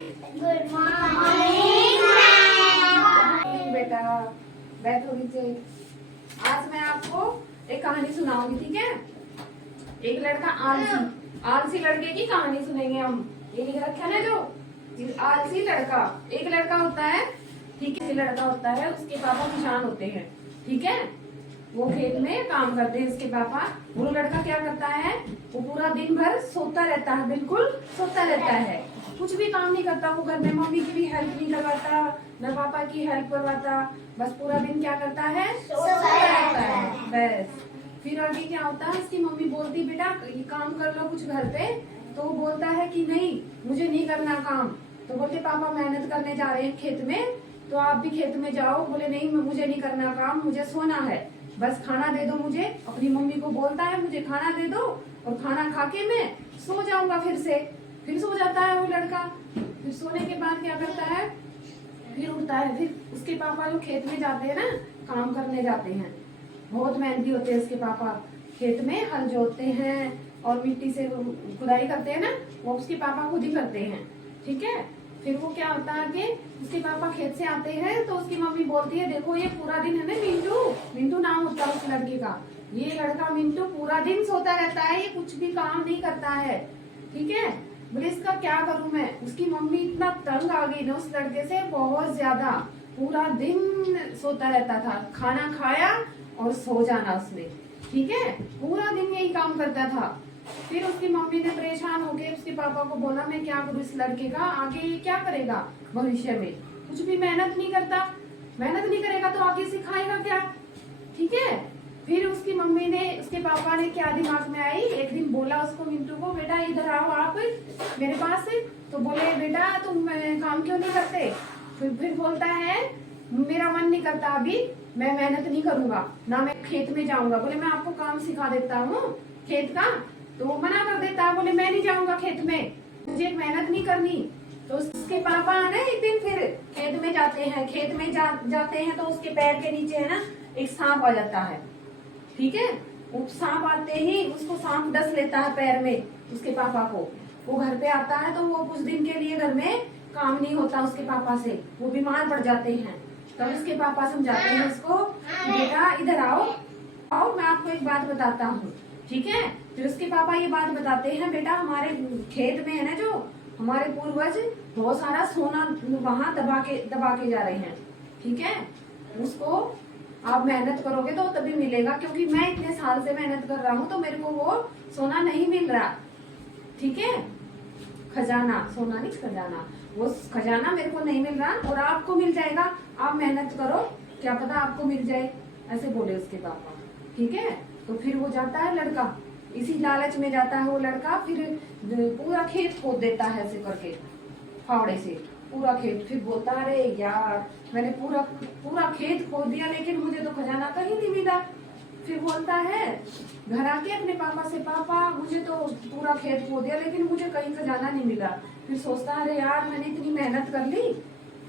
Good morning ma'am. बेटा बैठो नीचे। आज मैं आपको एक कहानी सुनाऊंगी, ठीक है। एक लड़का आलसी लड़के की कहानी सुनेंगे हम। ये लिख रखा है ना, जो आलसी लड़का। एक लड़का होता है, ठीक है, लड़का होता है, उसके पापा किसान होते हैं, ठीक है। वो खेत में काम करते हैं उसके पापा। वो लड़का क्या करता है, वो पूरा दिन भर सोता रहता है, बिल्कुल सोता रहता है, कुछ भी काम नहीं करता। वो घर में मम्मी की भी हेल्प नहीं करवाता, न पापा की हेल्प करवाता, बस पूरा दिन क्या करता है, सोता रहता है बस। फिर आगे क्या होता है, उसकी मम्मी बोलती बेटा ये काम कर लो कुछ घर पे, तो वो बोलता है कि नहीं मुझे नहीं करना काम। तो बोलते पापा मेहनत करने जा रहे हैं खेत में, तो आप भी खेत में जाओ। बोले नहीं मुझे नहीं करना काम, मुझे सोना है, बस खाना दे दो मुझे। अपनी मम्मी को बोलता है मुझे खाना दे दो और खाना खा के मैं सो जाऊंगा। फिर सो जाता है वो लड़का। फिर सोने के बाद क्या करता है, फिर उठता है। फिर उसके पापा जो खेत में जाते हैं ना, काम करने जाते हैं, बहुत मेहनती होते हैं उसके पापा। खेत में हल जोतते हैं और मिट्टी से खुदाई करते हैं ना, वो उसके पापा खुद ही करते हैं, ठीक है। फिर वो क्या होता है कि उसके पापा खेत से आते हैं, तो उसकी मम्मी बोलती है देखो ये पूरा दिन है ना, मिंटू नाम होता है उस लड़के का, ये लड़का मिंटू पूरा दिन सोता रहता है, ये कुछ भी काम नहीं करता है, ठीक है। बोले इसका क्या करूं मैं। उसकी मम्मी इतना तंग आ गई ना उस लड़के से, बहुत ज्यादा। पूरा दिन सोता रहता था, खाना खाया और सो जाना उसने, ठीक है, पूरा दिन यही काम करता था। फिर उसकी मम्मी ने परेशान होके उसके पापा को बोला मैं क्या करूँ इस लड़के का, आगे ये क्या करेगा भविष्य में, कुछ भी मेहनत नहीं करता, मेहनत नहीं करेगा तो आगे सिखाएगा क्या, ठीक है। फिर उसकी मम्मी ने, उसके पापा ने क्या दिमाग में आई, एक दिन बोला उसको मिंटू को बेटा इधर आओ आप मेरे पास। तो बोले बेटा तुम काम क्यों नहीं करते। फिर बोलता है मेरा मन नहीं करता, अभी मैं मेहनत नहीं करूंगा, ना मैं खेत में जाऊंगा। बोले मैं आपको काम सिखा देता हूँ खेत का। तो वो मना कर देता है, बोले मैं नहीं जाऊंगा खेत में, मुझे मेहनत नहीं करनी। तो उसके पापा ना एक दिन फिर खेत में जाते हैं, खेत में जाते हैं तो उसके पैर के नीचे है ना एक सांप आ जाता है, ठीक है। वो सांप आते ही उसको सांप डस लेता है पैर में उसके पापा को। वो घर पे आता है तो वो कुछ दिन के लिए घर में काम नहीं होता उसके पापा से, वो बीमार पड़ जाते हैं। तब उसके पापा समझाते हैं उसको बेटा इधर आओ मैं आपको एक बात बताता हूँ, ठीक है। फिर उसके पापा ये बात बताते हैं बेटा हमारे खेत में है ना जो हमारे पूर्वज बहुत सारा सोना वहाँ दबा के जा रहे हैं, ठीक है। उसको आप मेहनत करोगे तो तभी मिलेगा, क्योंकि मैं इतने साल से मेहनत कर रहा हूँ तो मेरे को वो सोना नहीं मिल रहा, ठीक है। खजाना, सोना नहीं खजाना, वो खजाना मेरे को नहीं मिल रहा और आपको मिल जाएगा, आप मेहनत करो क्या पता आपको मिल जाए, ऐसे बोले उसके पापा, ठीक है। तो फिर वो जाता है लड़का, इसी लालच में जाता है वो लड़का, फिर पूरा खेत खोद देता है ऐसे करके फावड़े से, पूरा खेत। फिर बोलता अरे यार मैंने पूरा खेत खोद दिया लेकिन मुझे तो खजाना कहीं नहीं मिला। फिर बोलता है घर आके अपने पापा से पापा मुझे तो पूरा खेत खोद दिया लेकिन मुझे कहीं खजाना नहीं मिला। फिर सोचता अरे यार मैंने इतनी मेहनत कर ली,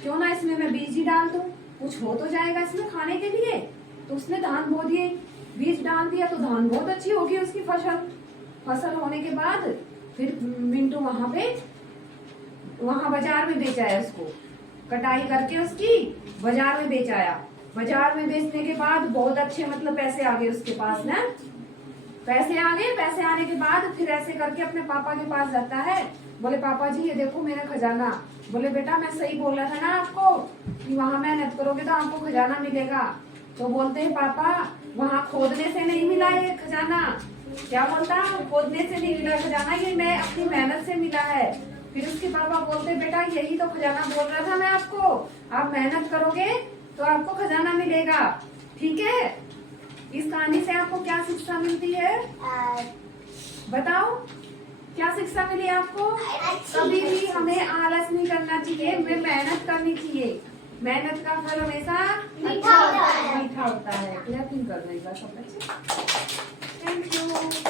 क्यों ना इसमें मैं बीज ही डाल दूं, कुछ हो तो जाएगा इसमें खाने के लिए। तो उसने धान बो दिए, बीज डाल दिया तो धान बहुत अच्छी होगी उसकी फसल होने के बाद फिर मिंटू वहाँ बाजार में बेच आया, उसको कटाई करके उसकी बाजार में बेच आया। बाजार में बेचने के बाद बहुत अच्छे मतलब पैसे आ गए उसके पास ना, पैसे आने के बाद फिर ऐसे करके अपने पापा के पास जाता है। बोले पापा जी ये देखो मेरा खजाना। बोले बेटा मैं सही बोला था ना आपको कि वहाँ मेहनत करोगे तो आपको खजाना मिलेगा। तो बोलते हैं पापा वहाँ खोदने से नहीं मिला ये खजाना। क्या बोलता, खोदने से नहीं मिला खजाना, ये मैं अपनी मेहनत से मिला है। फिर उसके पापा बोलते बेटा यही तो खजाना बोल रहा था मैं आपको, आप मेहनत करोगे तो आपको खजाना मिलेगा, ठीक है। इस कहानी से आपको क्या शिक्षा मिलती है, बताओ क्या शिक्षा मिली आपको। कभी भी हमें आलस नहीं करना चाहिए, हमें मेहनत करनी चाहिए, मेहनत का फल हमेशा मीठा होता है। क्लैपिंग कर देगा सब बच्चे। Thank you.